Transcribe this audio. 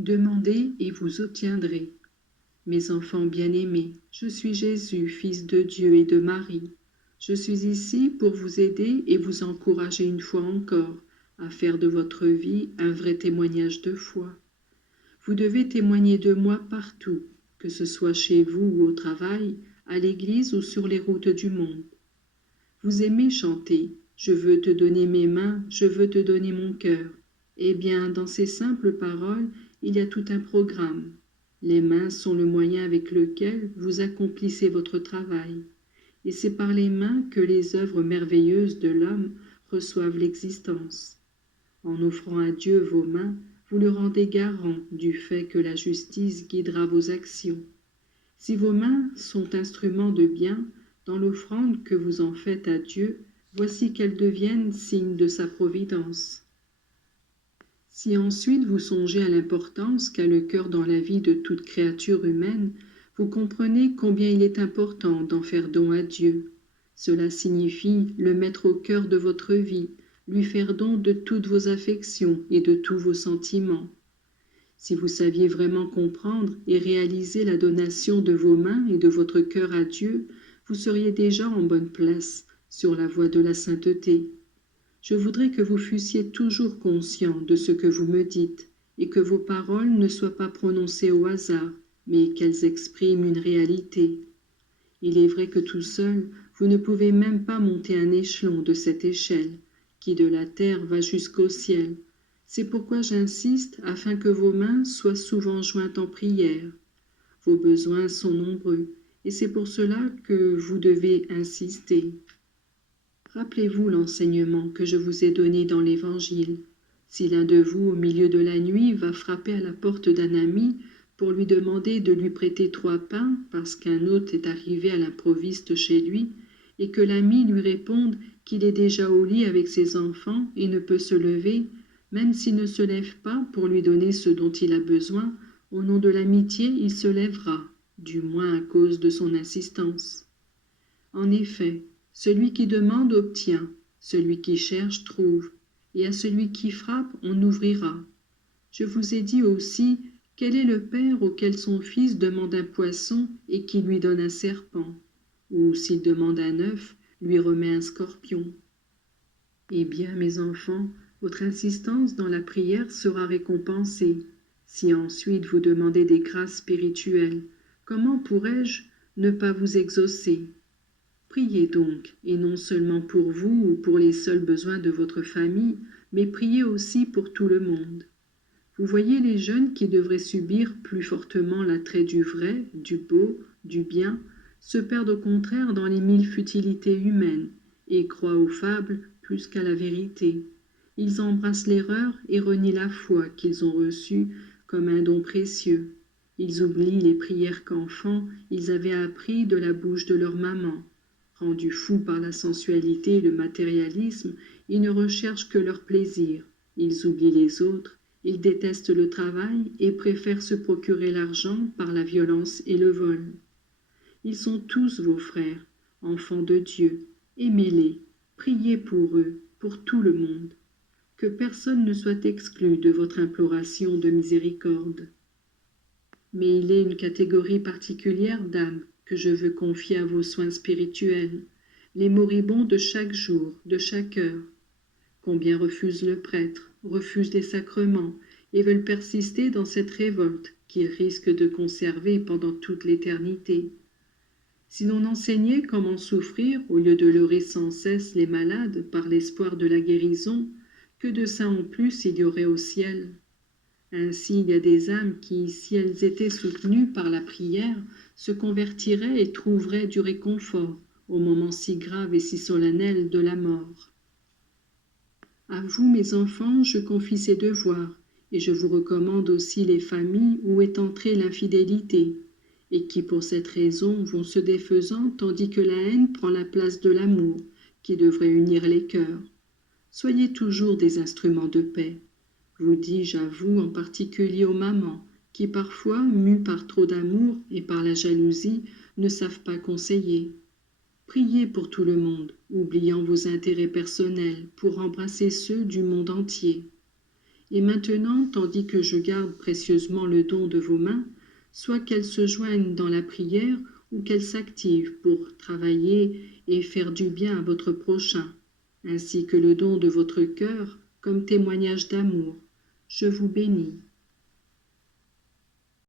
Demandez et vous obtiendrez. Mes enfants bien-aimés, je suis Jésus, fils de Dieu et de Marie. Je suis ici pour vous aider et vous encourager une fois encore à faire de votre vie un vrai témoignage de foi. Vous devez témoigner de moi partout, que ce soit chez vous ou au travail, à l'église ou sur les routes du monde. Vous aimez chanter « Je veux te donner mes mains, je veux te donner mon cœur ». Eh bien, dans ces simples paroles, il y a tout un programme. Les mains sont le moyen avec lequel vous accomplissez votre travail. Et c'est par les mains que les œuvres merveilleuses de l'homme reçoivent l'existence. En offrant à Dieu vos mains, vous le rendez garant du fait que la justice guidera vos actions. Si vos mains sont instruments de bien, dans l'offrande que vous en faites à Dieu, voici qu'elles deviennent signe de sa providence. Si ensuite vous songez à l'importance qu'a le cœur dans la vie de toute créature humaine, vous comprenez combien il est important d'en faire don à Dieu. Cela signifie le mettre au cœur de votre vie, lui faire don de toutes vos affections et de tous vos sentiments. Si vous saviez vraiment comprendre et réaliser la donation de vos mains et de votre cœur à Dieu, vous seriez déjà en bonne place, sur la voie de la sainteté. Je voudrais que vous fussiez toujours conscient de ce que vous me dites, et que vos paroles ne soient pas prononcées au hasard, mais qu'elles expriment une réalité. Il est vrai que tout seul, vous ne pouvez même pas monter un échelon de cette échelle, qui de la terre va jusqu'au ciel. C'est pourquoi j'insiste afin que vos mains soient souvent jointes en prière. Vos besoins sont nombreux, et c'est pour cela que vous devez insister. Rappelez-vous l'enseignement que je vous ai donné dans l'Évangile. Si l'un de vous, au milieu de la nuit, va frapper à la porte d'un ami pour lui demander de lui prêter 3 pains parce qu'un hôte est arrivé à l'improviste chez lui, et que l'ami lui réponde qu'il est déjà au lit avec ses enfants et ne peut se lever, même s'il ne se lève pas pour lui donner ce dont il a besoin, au nom de l'amitié, il se lèvera, du moins à cause de son insistance. En effet, celui qui demande obtient, celui qui cherche trouve, et à celui qui frappe on ouvrira. Je vous ai dit aussi, quel est le père auquel son fils demande un poisson et qui lui donne un serpent, ou s'il demande un œuf, lui remet un scorpion. Eh bien, mes enfants, votre insistance dans la prière sera récompensée. Si ensuite vous demandez des grâces spirituelles, comment pourrais-je ne pas vous exaucer ? Priez donc, et non seulement pour vous ou pour les seuls besoins de votre famille, mais priez aussi pour tout le monde. Vous voyez les jeunes qui devraient subir plus fortement l'attrait du vrai, du beau, du bien, se perdent au contraire dans les 1000 futilités humaines et croient aux fables plus qu'à la vérité. Ils embrassent l'erreur et renient la foi qu'ils ont reçue comme un don précieux. Ils oublient les prières qu'enfants ils avaient appris de la bouche de leur maman. Rendus fous par la sensualité et le matérialisme, ils ne recherchent que leur plaisir. Ils oublient les autres, ils détestent le travail et préfèrent se procurer l'argent par la violence et le vol. Ils sont tous vos frères, enfants de Dieu. Aimez-les, priez pour eux, pour tout le monde. Que personne ne soit exclu de votre imploration de miséricorde. Mais il est une catégorie particulière d'âmes que je veux confier à vos soins spirituels, les moribonds de chaque jour, de chaque heure. Combien refusent le prêtre, refusent les sacrements et veulent persister dans cette révolte qu'ils risquent de conserver pendant toute l'éternité. Si l'on enseignait comment souffrir au lieu de leurrer sans cesse les malades par l'espoir de la guérison, que de saints en plus il y aurait au ciel. Ainsi il y a des âmes qui, si elles étaient soutenues par la prière, se convertiraient et trouveraient du réconfort au moment si grave et si solennel de la mort. À vous, mes enfants, je confie ces devoirs, et je vous recommande aussi les familles où est entrée l'infidélité, et qui pour cette raison vont se défaisant tandis que la haine prend la place de l'amour, qui devrait unir les cœurs. Soyez toujours des instruments de paix. Vous dis-je à vous, en particulier aux mamans, qui parfois, mues par trop d'amour et par la jalousie, ne savent pas conseiller. Priez pour tout le monde, oubliant vos intérêts personnels, pour embrasser ceux du monde entier. Et maintenant, tandis que je garde précieusement le don de vos mains, soit qu'elles se joignent dans la prière ou qu'elles s'activent pour travailler et faire du bien à votre prochain, ainsi que le don de votre cœur comme témoignage d'amour. Je vous bénis.